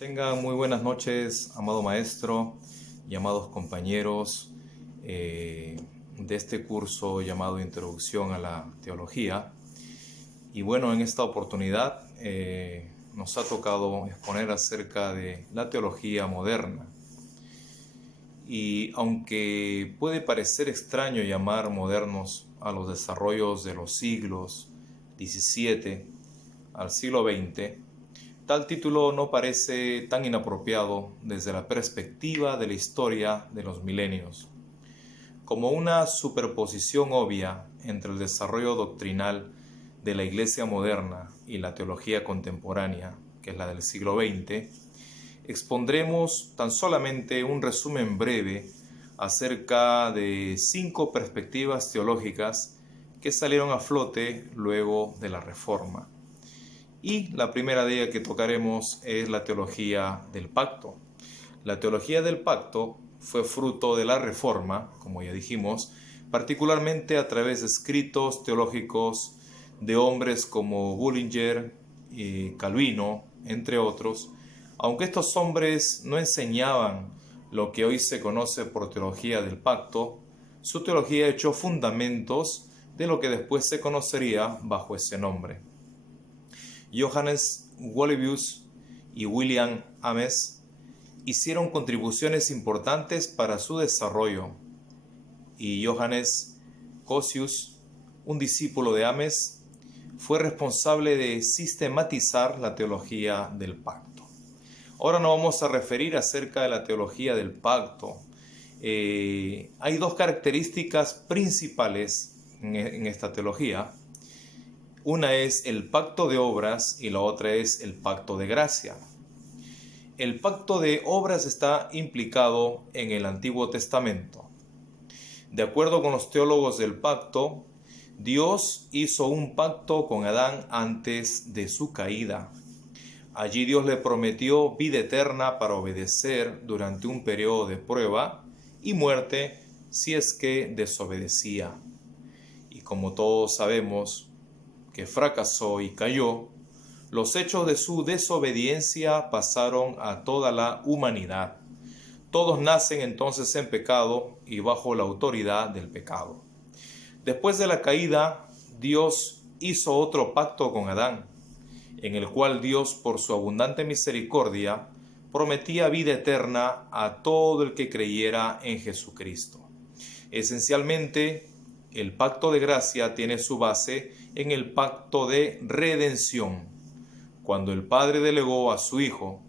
Tengan muy buenas noches, amado maestro y amados compañeros de este curso llamado Introducción a la Teología. Y bueno, en esta oportunidad nos ha tocado exponer acerca de la teología moderna. Y aunque puede parecer extraño llamar modernos a los desarrollos de los siglos XVII al siglo XX, tal título no parece tan inapropiado desde la perspectiva de la historia de los milenios. Como una superposición obvia entre el desarrollo doctrinal de la Iglesia moderna y la teología contemporánea, que es la del siglo XX, expondremos tan solamente un resumen breve acerca de 5 perspectivas teológicas que salieron a flote luego de la Reforma. Y la primera de ellas que tocaremos es la teología del pacto. La teología del pacto fue fruto de la Reforma, como ya dijimos, particularmente a través de escritos teológicos de hombres como Bullinger y Calvino, entre otros, aunque estos hombres no enseñaban lo que hoy se conoce por teología del pacto, su teología echó fundamentos de lo que después se conocería bajo ese nombre. Johannes Wollebius y William Ames hicieron contribuciones importantes para su desarrollo, y Johannes Cosius, un discípulo de Ames, fue responsable de sistematizar la teología del pacto. Ahora nos vamos a referir acerca de la teología del pacto. Hay 2 características principales en esta teología. Una es el pacto de obras y la otra es el pacto de gracia. El pacto de obras está implicado en el Antiguo Testamento. De acuerdo con los teólogos del pacto, Dios hizo un pacto con Adán antes de su caída. Allí Dios le prometió vida eterna para obedecer durante un periodo de prueba y muerte si es que desobedecía. Y como todos sabemos que fracasó y cayó, los hechos de su desobediencia pasaron a toda la humanidad. Todos nacen entonces en pecado y bajo la autoridad del pecado. Después de la caída, Dios hizo otro pacto con Adán, en el cual Dios, por su abundante misericordia, prometía vida eterna a todo el que creyera en Jesucristo. Esencialmente, el pacto de gracia tiene su base en el pacto de redención, cuando el Padre delegó a su Hijo,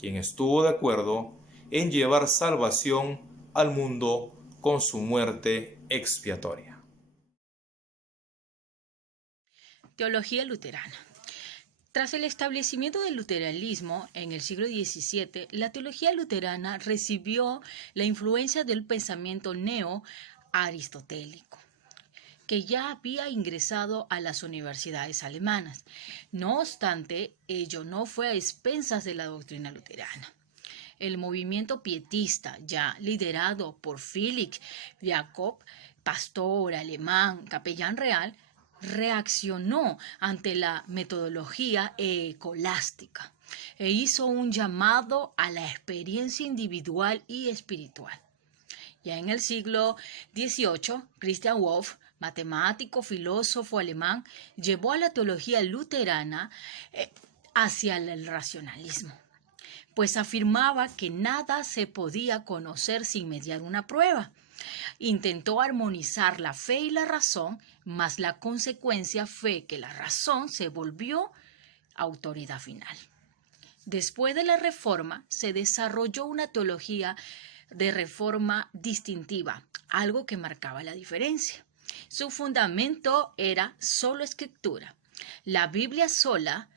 quien estuvo de acuerdo en llevar salvación al mundo con su muerte expiatoria. Teología luterana. Tras el establecimiento del luteranismo en el siglo XVII, la teología luterana recibió la influencia del pensamiento neo-aristotélico, que ya había ingresado a las universidades alemanas. No obstante, ello no fue a expensas de la doctrina luterana. El movimiento pietista, ya liderado por Philipp Jakob, pastor alemán, capellán real, reaccionó ante la metodología escolástica e hizo un llamado a la experiencia individual y espiritual. Ya en el siglo XVIII, Christian Wolff, matemático, filósofo alemán, llevó a la teología luterana hacia el racionalismo, pues afirmaba que nada se podía conocer sin mediar una prueba. Intentó armonizar la fe y la razón, mas la consecuencia fue que la razón se volvió autoridad final. Después de la Reforma se desarrolló una teología de reforma distintiva, algo que marcaba la diferencia. Su fundamento era solo escritura. La Biblia sola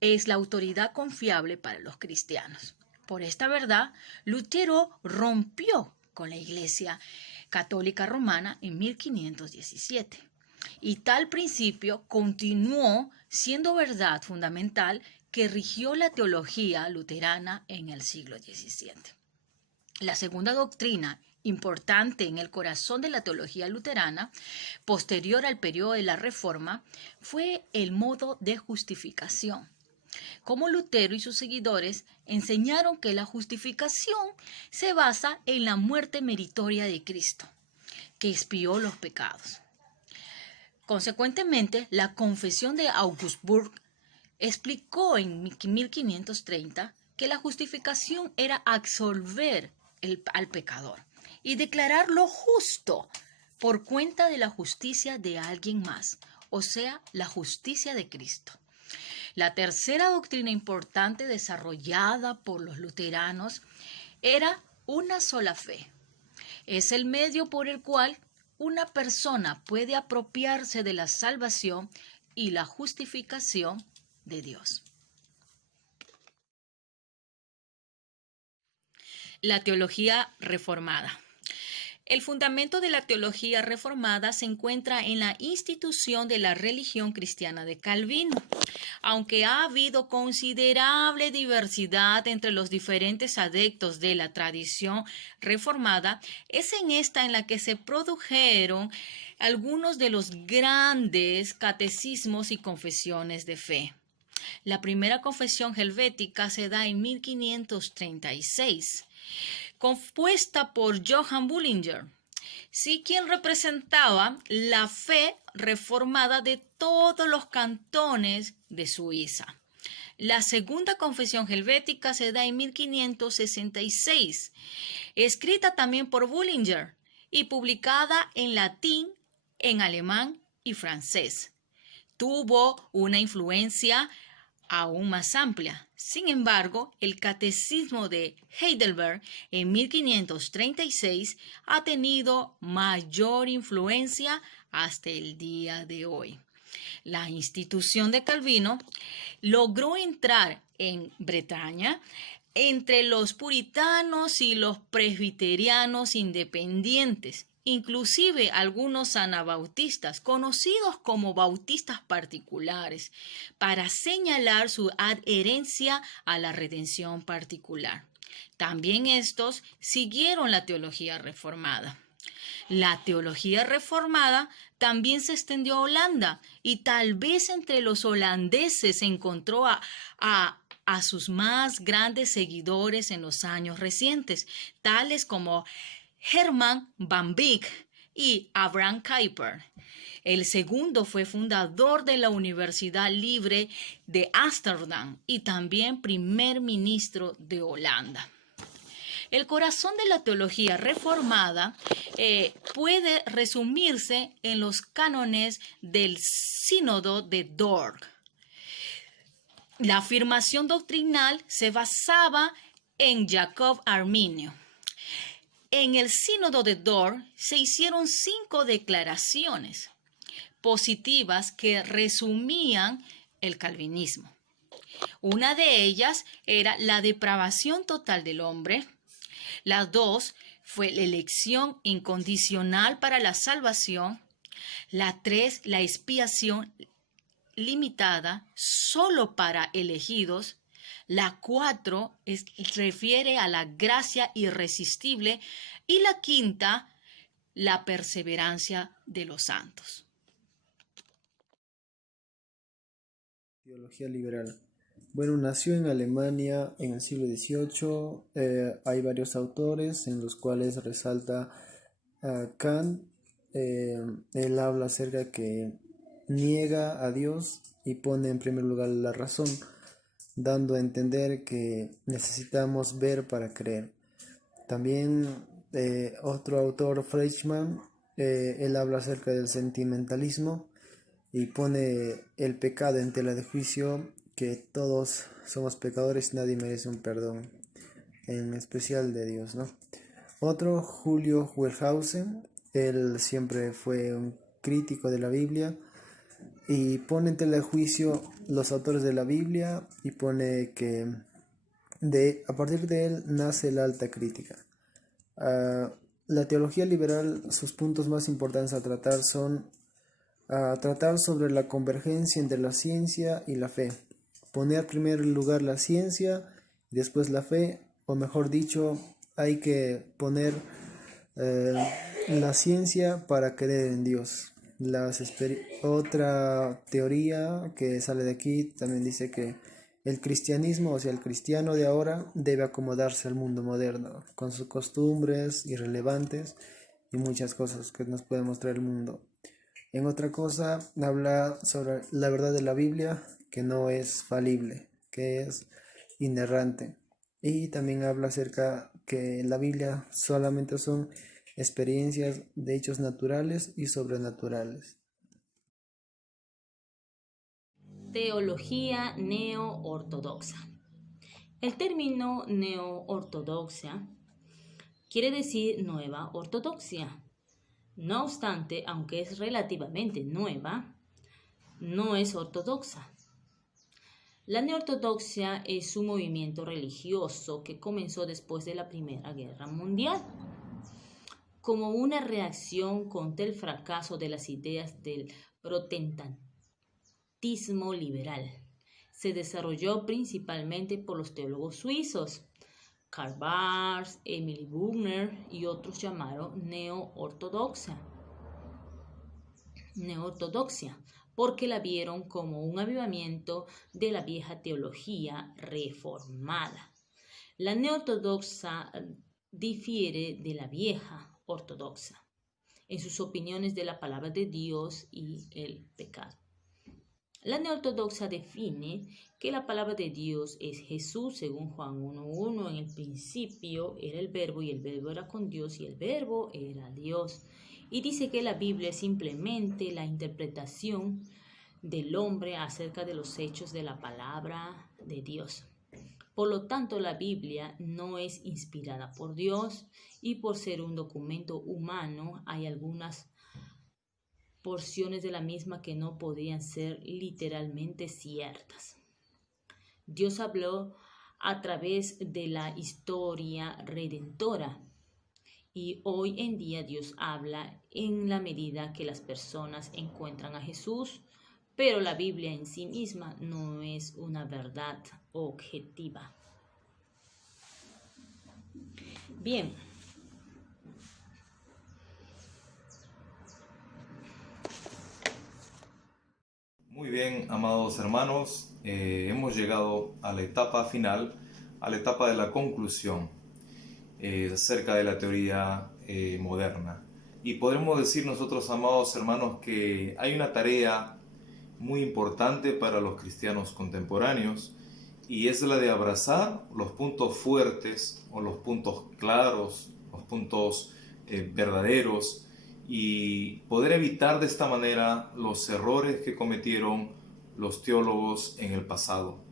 es la autoridad confiable para los cristianos. Por esta verdad, Lutero rompió con la Iglesia Católica Romana en 1517. Y tal principio continuó siendo verdad fundamental que rigió la teología luterana en el siglo XVII. La segunda doctrina importante en el corazón de la teología luterana, posterior al periodo de la Reforma, fue el modo de justificación. Como Lutero y sus seguidores enseñaron que la justificación se basa en la muerte meritoria de Cristo, que expió los pecados. Consecuentemente, la confesión de Augsburg explicó en 1530 que la justificación era absolver al pecador y declararlo justo por cuenta de la justicia de alguien más, o sea, la justicia de Cristo. La tercera doctrina importante desarrollada por los luteranos era una sola fe. Es el medio por el cual una persona puede apropiarse de la salvación y la justificación de Dios. La teología reformada. El fundamento de la teología reformada se encuentra en la institución de la religión cristiana de Calvino. Aunque ha habido considerable diversidad entre los diferentes adeptos de la tradición reformada, es en esta en la que se produjeron algunos de los grandes catecismos y confesiones de fe. La primera confesión helvética se da en 1536, compuesta por Johann Bullinger, sí, quien representaba la fe reformada de todos los cantones de Suiza. La segunda confesión helvética se da en 1566, escrita también por Bullinger y publicada en latín, en alemán y francés. Tuvo una influencia aún más amplia. Sin embargo, el Catecismo de Heidelberg en 1536 ha tenido mayor influencia hasta el día de hoy. La institución de Calvino logró entrar en Bretaña entre los puritanos y los presbiterianos independientes, inclusive algunos anabautistas, conocidos como bautistas particulares, para señalar su adherencia a la redención particular. También estos siguieron la teología reformada. La teología reformada también se extendió a Holanda y tal vez entre los holandeses se encontró a sus más grandes seguidores en los años recientes, tales como Herman van Beek y Abraham Kuyper. El segundo fue fundador de la Universidad Libre de Ámsterdam y también primer ministro de Holanda. El corazón de la teología reformada puede resumirse en los cánones del Sínodo de Dort. La afirmación doctrinal se basaba en Jacob Arminio. En el Sínodo de Dort se hicieron 5 declaraciones positivas que resumían el calvinismo. Una de ellas era la depravación total del hombre. La 2 fue la elección incondicional para la salvación. La 3, la expiación limitada solo para elegidos. La 4 refiere a la gracia irresistible. Y la 5, la perseverancia de los santos. Teología liberal. Bueno, nació en Alemania en el siglo XVIII. Hay varios autores en los cuales resalta Kant. Él habla acerca que niega a Dios y pone en primer lugar la razón, dando a entender que necesitamos ver para creer. También otro autor, Fleischmann, él habla acerca del sentimentalismo y pone el pecado en tela de juicio, que todos somos pecadores y nadie merece un perdón, en especial de Dios, ¿no? Otro, Julio Wellhausen, él siempre fue un crítico de la Biblia y pone en tela de juicio los autores de la Biblia y pone que a partir de él nace la alta crítica. La teología liberal, sus puntos más importantes a tratar son tratar sobre la convergencia entre la ciencia y la fe, poner en primer lugar la ciencia y después la fe, o mejor dicho, hay que poner la ciencia para creer en Dios. Otra teoría que sale de aquí también dice que El cristianismo, o sea, el cristiano de ahora, debe acomodarse al mundo moderno, con sus costumbres irrelevantes y muchas cosas que nos puede mostrar el mundo. En otra cosa, habla sobre la verdad de la Biblia, que no es falible, que es inerrante. Y también habla acerca que en la Biblia solamente son experiencias de hechos naturales y sobrenaturales. Teología neo-ortodoxa. El término neo-ortodoxia quiere decir nueva ortodoxia. No obstante, aunque es relativamente nueva, no es ortodoxa. La neortodoxia es un movimiento religioso que comenzó después de la Primera Guerra Mundial, como una reacción contra el fracaso de las ideas del protestantismo liberal. Se desarrolló principalmente por los teólogos suizos Karl Barth, Emily Brunner y otros llamaron neo-ortodoxia, porque la vieron como un avivamiento de la vieja teología reformada. La neortodoxa difiere de la vieja ortodoxa en sus opiniones de la palabra de Dios y el pecado. La neortodoxa define que la palabra de Dios es Jesús, según Juan 1:1. En el principio era el Verbo y el Verbo era con Dios y el Verbo era Dios. Y dice que la Biblia es simplemente la interpretación del hombre acerca de los hechos de la palabra de Dios. Por lo tanto, la Biblia no es inspirada por Dios y por ser un documento humano hay algunas porciones de la misma que no podían ser literalmente ciertas. Dios habló a través de la historia redentora y hoy en día Dios habla en la medida que las personas encuentran a Jesús, pero la Biblia en sí misma no es una verdad objetiva. Bien. Muy bien, amados hermanos, hemos llegado a la etapa final, a la etapa de la conclusión acerca de la teoría moderna. Y podremos decir nosotros, amados hermanos, que hay una tarea muy importante para los cristianos contemporáneos y es la de abrazar los puntos fuertes o los puntos claros, los puntos verdaderos, y poder evitar de esta manera los errores que cometieron los teólogos en el pasado.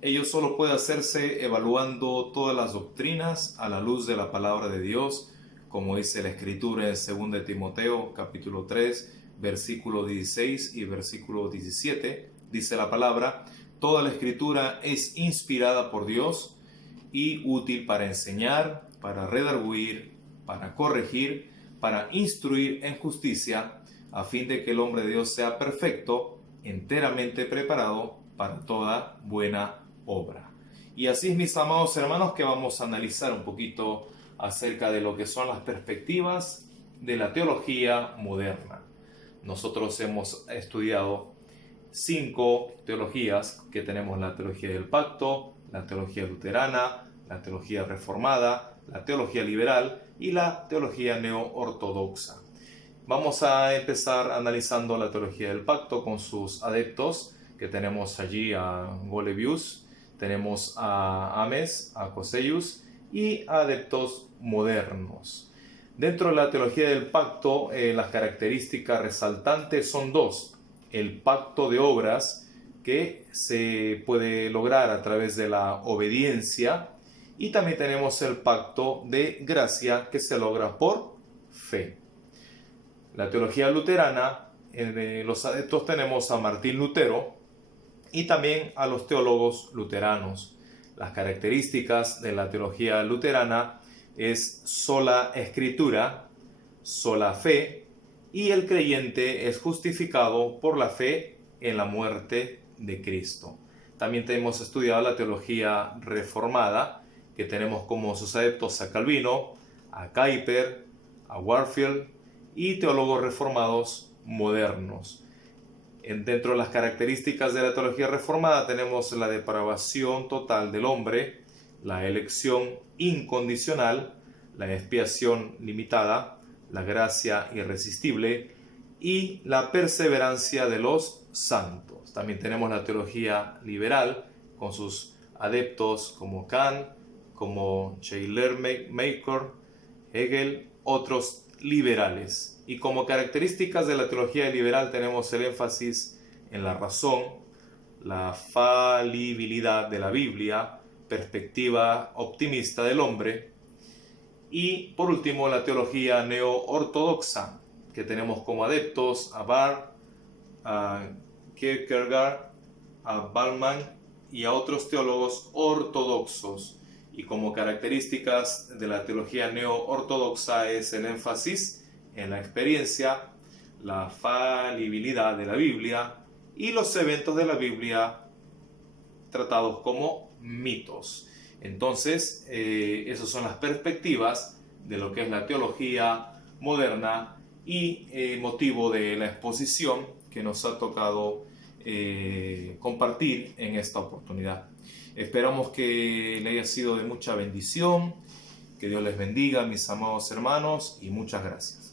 Ello solo puede hacerse evaluando todas las doctrinas a la luz de la palabra de Dios, como dice la Escritura en 2 Timoteo capítulo 3, versículo 16 y versículo 17. Dice la palabra: toda la Escritura es inspirada por Dios y útil para enseñar, para redarguir, para corregir, para instruir en justicia, a fin de que el hombre de Dios sea perfecto, enteramente preparado para toda buena obra. Y así es, mis amados hermanos, que vamos a analizar un poquito acerca de lo que son las perspectivas de la teología moderna. Nosotros hemos estudiado 5 teologías, que tenemos la teología del pacto, la teología luterana, la teología reformada, la teología liberal y la teología neo-ortodoxa. Vamos a empezar analizando la teología del pacto con sus adeptos, que tenemos allí a Golebius, tenemos a Ames, a Coseius y a adeptos modernos. Dentro de la teología del pacto, las características resaltantes son 2. El pacto de obras, que se puede lograr a través de la obediencia, y también tenemos el pacto de gracia, que se logra por fe. La teología luterana, los adeptos tenemos a Martín Lutero y también a los teólogos luteranos. Las características de la teología luterana es sola escritura, sola fe, y el creyente es justificado por la fe en la muerte de Cristo. También hemos estudiado la teología reformada, que tenemos como sus adeptos a Calvino, a Kuyper, a Warfield y teólogos reformados modernos. Dentro de las características de la teología reformada tenemos la depravación total del hombre, la elección incondicional, la expiación limitada, la gracia irresistible y la perseverancia de los santos. También tenemos la teología liberal con sus adeptos como Kant, como Schleiermacher, Hegel, otros liberales. Y como características de la teología liberal tenemos el énfasis en la razón, la falibilidad de la Biblia, perspectiva optimista del hombre y por último la teología neo-ortodoxa, que tenemos como adeptos a Barth, a Kierkegaard, a Bauman y a otros teólogos ortodoxos. Y como características de la teología neo-ortodoxa es el énfasis en la experiencia, la falibilidad de la Biblia y los eventos de la Biblia tratados como mitos. Entonces, esas son las perspectivas de lo que es la teología moderna y motivo de la exposición que nos ha tocado compartir en esta oportunidad. Esperamos que le haya sido de mucha bendición, que Dios les bendiga, mis amados hermanos, y muchas gracias.